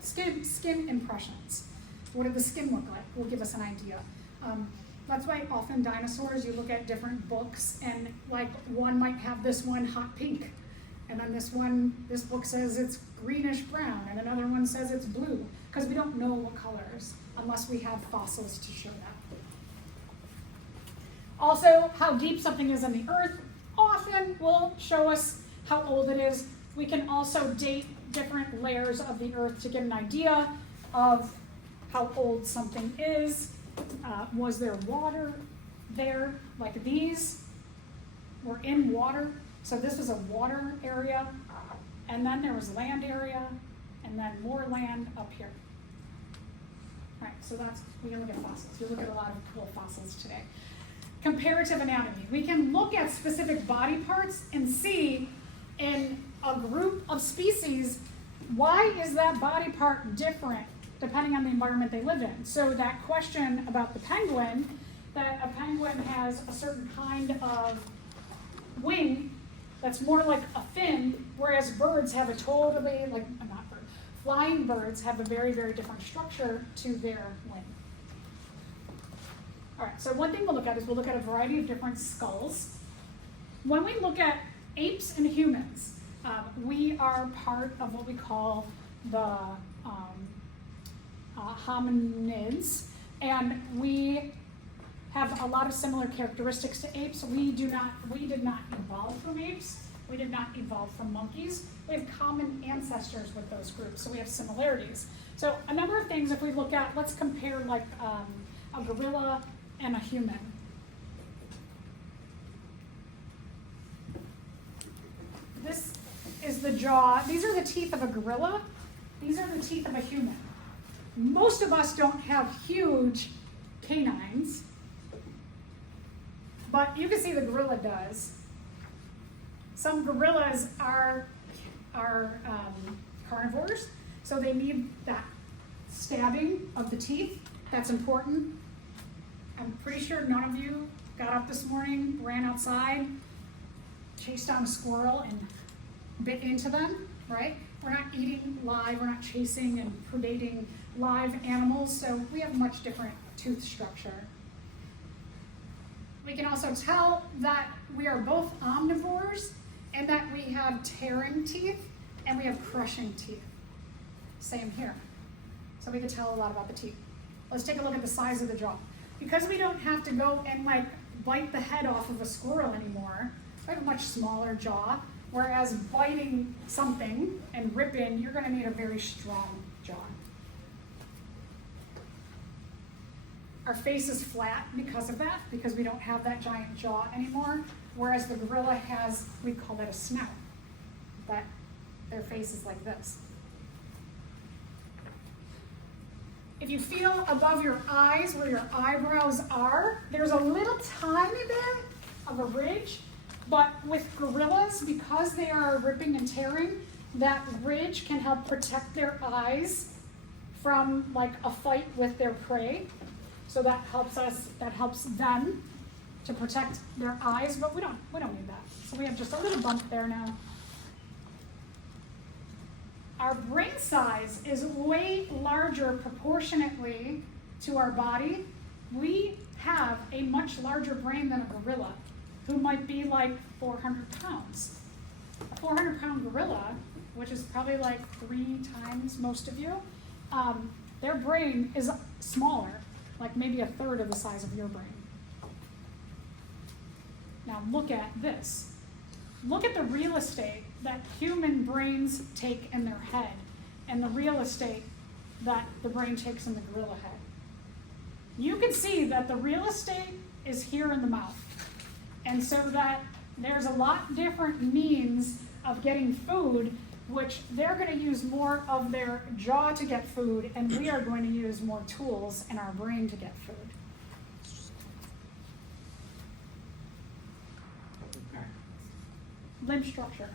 skin impressions. What did the skin look like? Will give us an idea. That's why often dinosaurs, you look at different books and like one might have this one hot pink. And then this book says it's greenish brown and another one says it's blue. Because we don't know what colors unless we have fossils to show that. Also, how deep something is in the earth often will show us how old it is. We can also date different layers of the earth to get an idea of how old something is. Was there water there? Like these were in water. So this was a water area, and then there was land area, and then more land up here. All right, so we can look at fossils. We look at a lot of cool fossils today. Comparative anatomy. We can look at specific body parts and see in a group of species, why is that body part different depending on the environment they live in? So that question about the penguin, that a penguin has a certain kind of wing that's more like a fin, whereas birds have a totally, like, not bird, flying birds have a very, very different structure to their wing. All right, so one thing we'll look at is we'll look at a variety of different skulls. When we look at apes and humans, we are part of what we call the hominids, and we have a lot of similar characteristics to apes. We did not evolve from apes. We did not evolve from monkeys. We have common ancestors with those groups, so we have similarities. So a number of things if we look at, let's compare like a gorilla and a human. This is the jaw. These are the teeth of a gorilla. These are the teeth of a human. Most of us don't have huge canines, but you can see the gorilla does. Some gorillas are carnivores, so they need that stabbing of the teeth. That's important. I'm pretty sure none of you got up this morning, ran outside, chased down a squirrel and bit into them, right? We're not eating live, we're not chasing and predating live animals, so we have much different tooth structure. We can also tell that we are both omnivores and that we have tearing teeth and we have crushing teeth. Same here. So we can tell a lot about the teeth. Let's take a look at the size of the jaw. Because we don't have to go and like bite the head off of a squirrel anymore, we have a much smaller jaw, whereas biting something and ripping, you're gonna need a very strong jaw. Our face is flat because of that, because we don't have that giant jaw anymore, whereas the gorilla has, we call that a snout, but their face is like this. If you feel above your eyes where your eyebrows are, there's a little tiny bit of a ridge, but with gorillas, because they are ripping and tearing, that ridge can help protect their eyes from like a fight with their prey. So that helps them to protect their eyes, but we don't need that. So we have just a little bump there now. Our brain size is way larger proportionately to our body. We have a much larger brain than a gorilla, who might be like 400 pounds. A 400-pound gorilla, which is probably like 3 times most of you, their brain is smaller, like maybe a third of the size of your brain. Now look at this. Look at the real estate that human brains take in their head and the real estate that the brain takes in the gorilla head. You can see that the real estate is here in the mouth. And so that there's a lot different means of getting food, which they're going to use more of their jaw to get food, and we are going to use more tools in our brain to get food. Limb structure.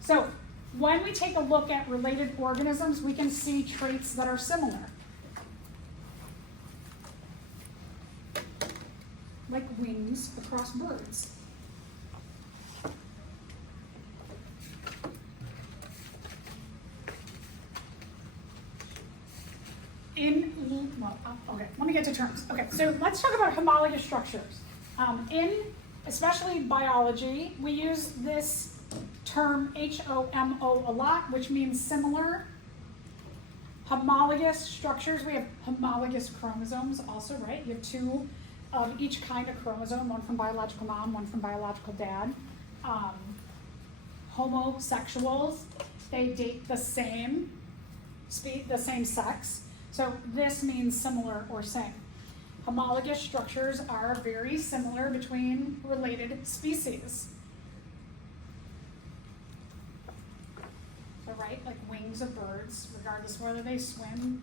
So when we take a look at related organisms, we can see traits that are similar. Like wings across birds. Okay, let me get to terms. Okay, so let's talk about homologous structures. In especially biology, we use this term HOMO a lot, which means similar. Homologous structures, we have homologous chromosomes also, right? You have 2 of each kind of chromosome, one from biological mom, one from biological dad. Homosexuals, they date the same sex. So this means similar or same. Homologous structures are very similar between related species. So right, like wings of birds, regardless of whether they swim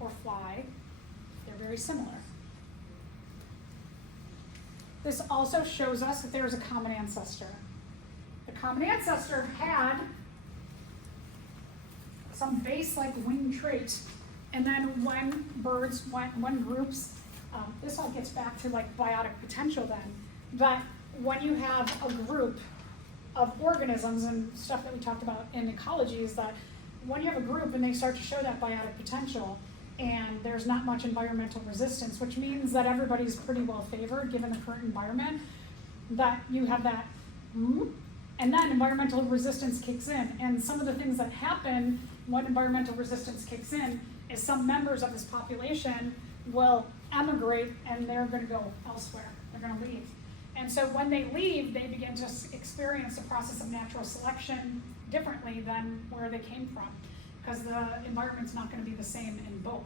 or fly. They're very similar. This also shows us that there's a common ancestor. The common ancestor had some base-like wing trait, and then when groups, this all gets back to like biotic potential then, but when you have a group of organisms and stuff that we talked about in ecology is that when you have a group and they start to show that biotic potential and there's not much environmental resistance, which means that everybody's pretty well favored given the current environment, that you have that, and then environmental resistance kicks in. And some of the things that happen when environmental resistance kicks in is some members of this population will emigrate and they're going to go elsewhere. They're going to leave. And so when they leave, they begin to experience the process of natural selection differently than where they came from, because the environment's not going to be the same in both.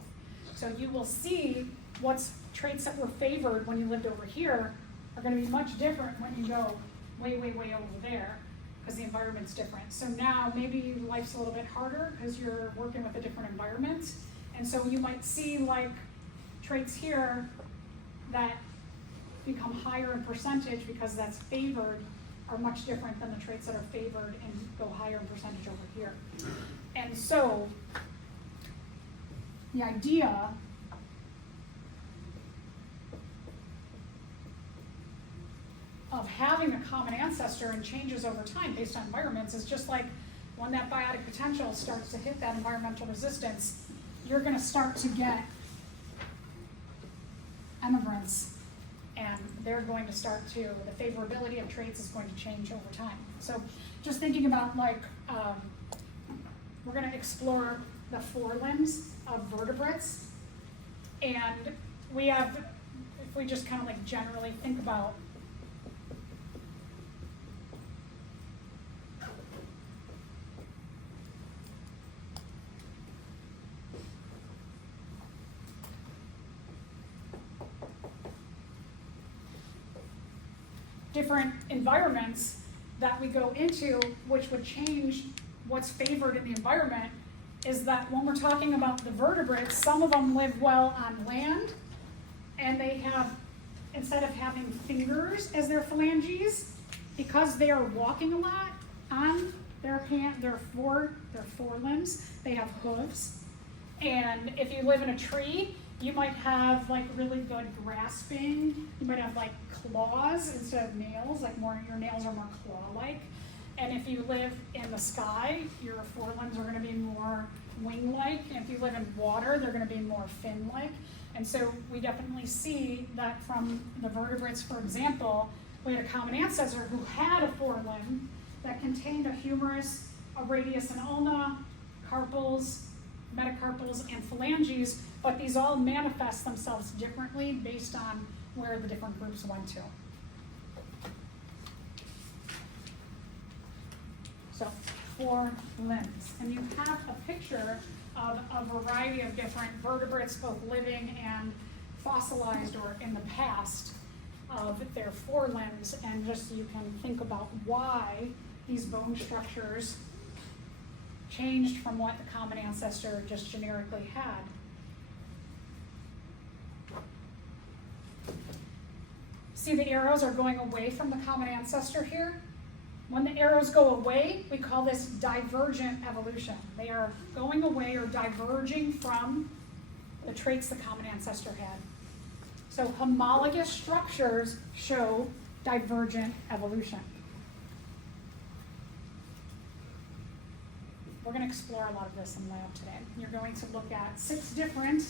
So you will see what's traits that were favored when you lived over here are going to be much different when you go way, way, way over there, because the environment's different. So now maybe life's a little bit harder because you're working with a different environment. And so you might see like traits here that become higher in percentage because that's favored are much different than the traits that are favored and go higher in percentage over here. And so the idea of having a common ancestor and changes over time based on environments is just like when that biotic potential starts to hit that environmental resistance, you're going to start to get emigrants, and they're going to start to, the favorability of traits is going to change over time. So just thinking about like, we're going to explore the forelimbs of vertebrates, and we have, if we just kind of like generally think about different environments that we go into, which would change what's favored in the environment, is that when we're talking about the vertebrates, some of them live well on land, and they have, instead of having fingers as their phalanges, because they are walking a lot on their forelimbs, they have hooves. And if you live in a tree, you might have like really good grasping. You might have like claws instead of nails, like more, your nails are more claw-like. And if you live in the sky, your forelimbs are going to be more wing-like. And if you live in water, they're going to be more fin-like. And so we definitely see that from the vertebrates, for example, we had a common ancestor who had a forelimb that contained a humerus, a radius and ulna, carpals, metacarpals, and phalanges, but these all manifest themselves differently based on where the different groups went to. So, forelimbs. And you have a picture of a variety of different vertebrates, both living and fossilized or in the past, of their forelimbs, and just so you can think about why these bone structures changed from what the common ancestor just generically had. See, the arrows are going away from the common ancestor here. When the arrows go away, we call this divergent evolution. They are going away or diverging from the traits the common ancestor had. So homologous structures show divergent evolution. We're going to explore a lot of this in lab today. You're going to look at 6 different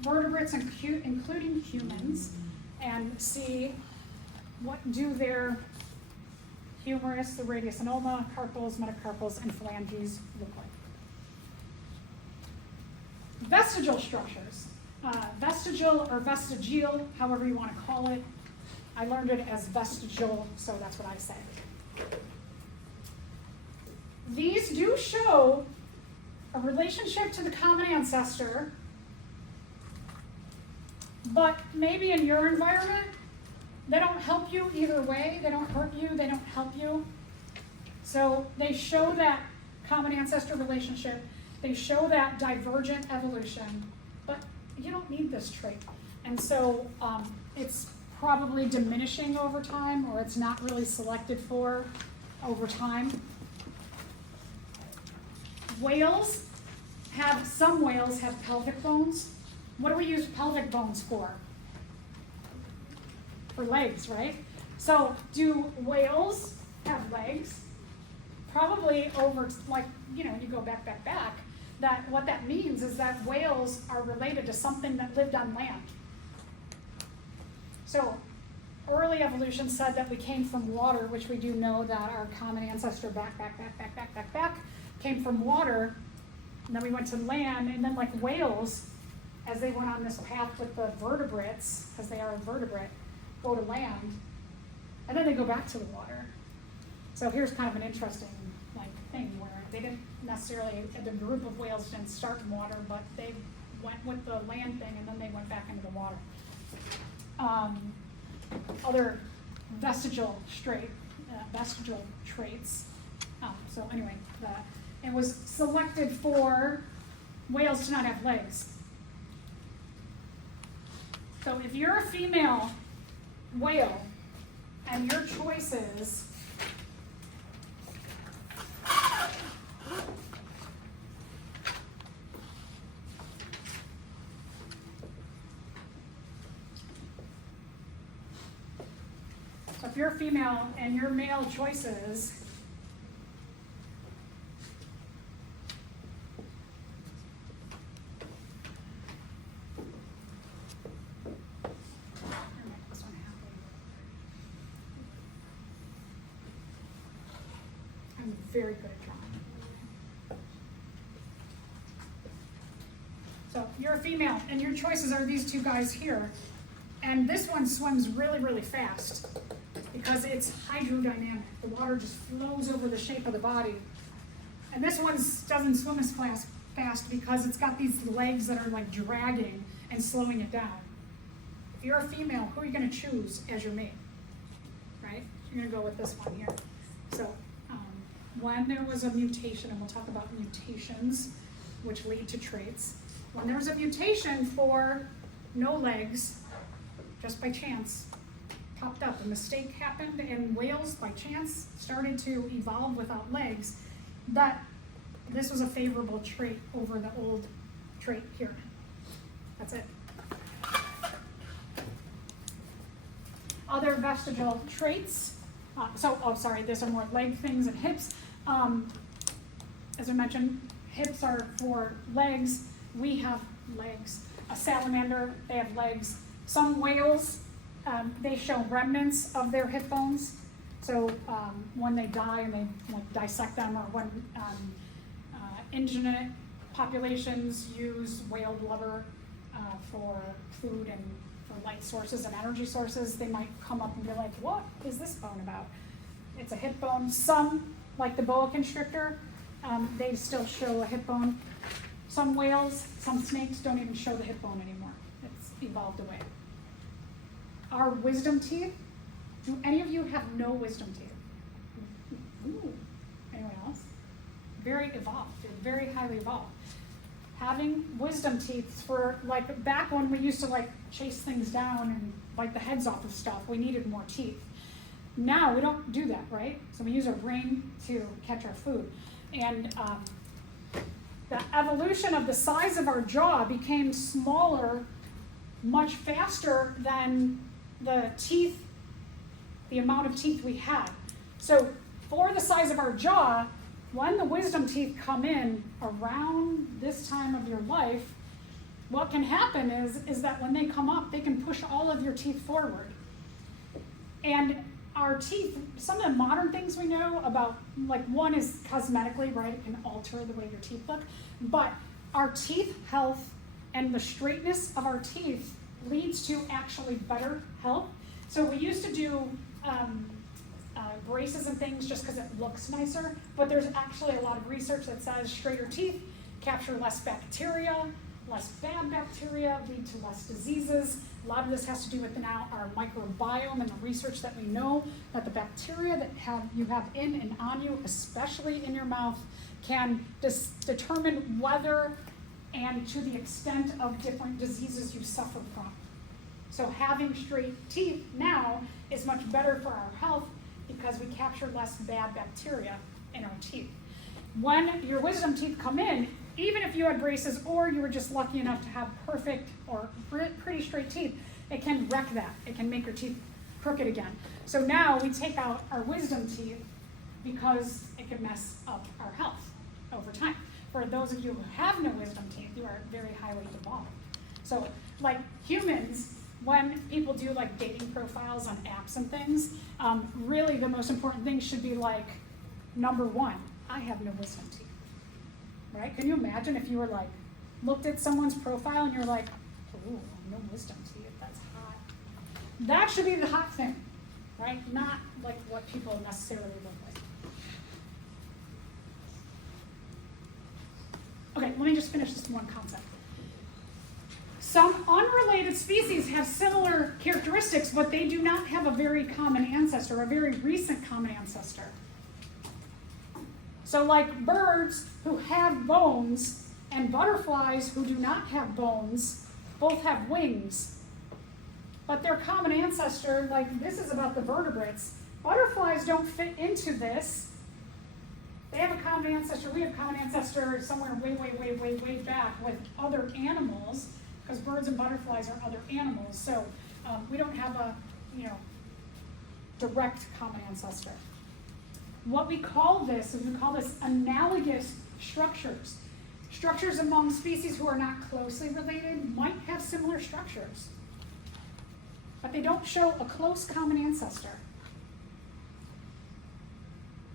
vertebrates, including humans, and see what do their humerus, the radius and ulna, carpals, metacarpals, and phalanges look like. Vestigial structures. Vestigial or vestigial, however you want to call it. I learned it as vestigial, so that's what I say. These do show a relationship to the common ancestor, but maybe in your environment, they don't help you either way. They don't hurt you, they don't help you. So they show that common ancestor relationship, they show that divergent evolution, but you don't need this trait. And so it's probably diminishing over time, or it's not really selected for over time. Some whales have pelvic bones. What do we use pelvic bones for? For legs, right? So do whales have legs? Probably over, like, you go back, that what that means is that whales are related to something that lived on land. So early evolution said that we came from water, which we do know that our common ancestor back came from water, and then we went to land, and then like whales, as they went on this path with the vertebrates, because they are a vertebrate, go to land, and then they go back to the water. So here's kind of an interesting thing where they didn't necessarily, the group of whales didn't start in water, but they went with the land thing and then they went back into the water. Other vestigial traits. So anyway, it was selected for whales to not have legs. So if you're a female whale and your choice is if you're female and your male choices I'm very good at drawing. So you're a female and your choices are these two guys here. And this one swims really, really fast because it's hydrodynamic. The water just flows over the shape of the body. And this one doesn't swim as fast because it's got these legs that are like dragging and slowing it down. If you're a female, who are you going to choose as your mate? Right? You're going to go with this one here. So when there was a mutation, and we'll talk about mutations, which lead to traits. When there was a mutation for no legs, just by chance, popped up. A mistake happened and whales, by chance, started to evolve without legs, that this was a favorable trait over the old trait here. That's it. Other vestigial traits. These are more leg things and hips. As I mentioned, hips are for legs. We have legs. A salamander, they have legs. Some whales, they show remnants of their hip bones. So when they die and they dissect them, or when indigenous populations use whale blubber for food and for light sources and energy sources, they might come up and be like, what is this bone about? It's a hip bone. Some, like the boa constrictor, they still show a hip bone. Some whales, some snakes don't even show the hip bone anymore. It's evolved away. Our wisdom teeth, do any of you have no wisdom teeth? Ooh. Anyone else? Very evolved, very highly evolved. Having wisdom teeth for, like, back when we used to chase things down and bite the heads off of stuff, we needed more teeth. Now we don't do that, right? So we use our brain to catch our food. And the evolution of the size of our jaw became smaller much faster than the teeth, the amount of teeth we had. So for the size of our jaw, when the wisdom teeth come in around this time of your life, what can happen is that when they come up, they can push all of your teeth forward. And our teeth, some of the modern things we know about, one is cosmetically, right? It can alter the way your teeth look. But our teeth health and the straightness of our teeth leads to actually better health. So we used to do braces and things just because it looks nicer, but there's actually a lot of research that says straighter teeth capture less bacteria, less bad bacteria, lead to less diseases. A lot of this has to do with now our microbiome and the research that we know that the bacteria that you have in and on you, especially in your mouth, can determine whether and to the extent of different diseases you suffer from. So having straight teeth now is much better for our health because we capture less bad bacteria in our teeth. When your wisdom teeth come in, even if you had braces or you were just lucky enough to have perfect or pretty straight teeth, it can wreck that. It can make your teeth crooked again. So now we take out our wisdom teeth because it can mess up our health over time. For those of you who have no wisdom teeth, you are very highly devolved. So like humans, when people do like dating profiles on apps and things, really the most important thing should be like, number one, I have no wisdom teeth, right? Can you imagine if you were like, looked at someone's profile and you're like, ooh, no wisdom teeth, that's hot. That should be the hot thing, right? Not like what people necessarily look like. Okay, let me just finish this one concept. Some unrelated species have similar characteristics, but they do not have a very common ancestor, a very recent common ancestor. So like birds who have bones and butterflies who do not have bones, both have wings. But their common ancestor, like this is about the vertebrates, butterflies don't fit into this. They have a common ancestor, we have a common ancestor somewhere way back with other animals, because birds and butterflies are other animals. So we don't have a, direct common ancestor. What we call this is we call this analogous structures. Structures among species who are not closely related might have similar structures, but they don't show a close common ancestor.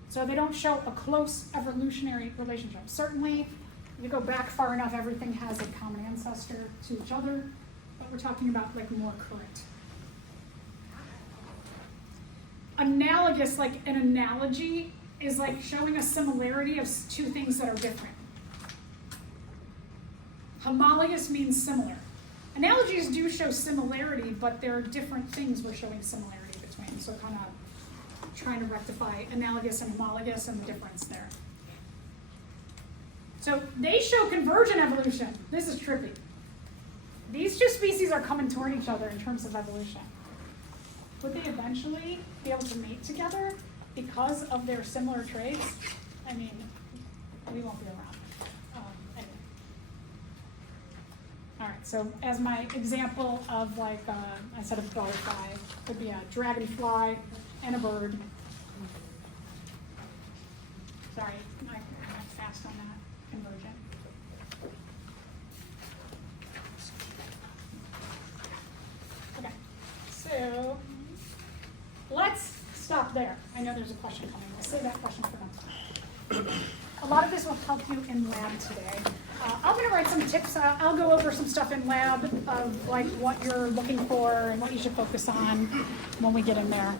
So they don't show a close evolutionary relationship. Certainly, if you go back far enough, everything has a common ancestor to each other, but we're talking about like more current. Analogous, like an analogy, is like showing a similarity of two things that are different. Homologous means similar. Analogies do show similarity, but there are different things we're showing similarity between. So kind of trying to rectify analogous and homologous and the difference there. So they show convergent evolution. This is trippy. These two species are coming toward each other in terms of evolution. Would they eventually be able to mate together because of their similar traits? I mean, we won't be around. Anyway. All right, so as my example of like, I said a butterfly, could be a dragonfly and a bird. Sorry, I'm fast on that, convergent. Okay, so let's stop there. I know there's a question coming. We'll save that question for next time. A lot of this will help you in lab today. I'm going to write some tips. I'll go over some stuff in lab of like what you're looking for and what you should focus on when we get in there.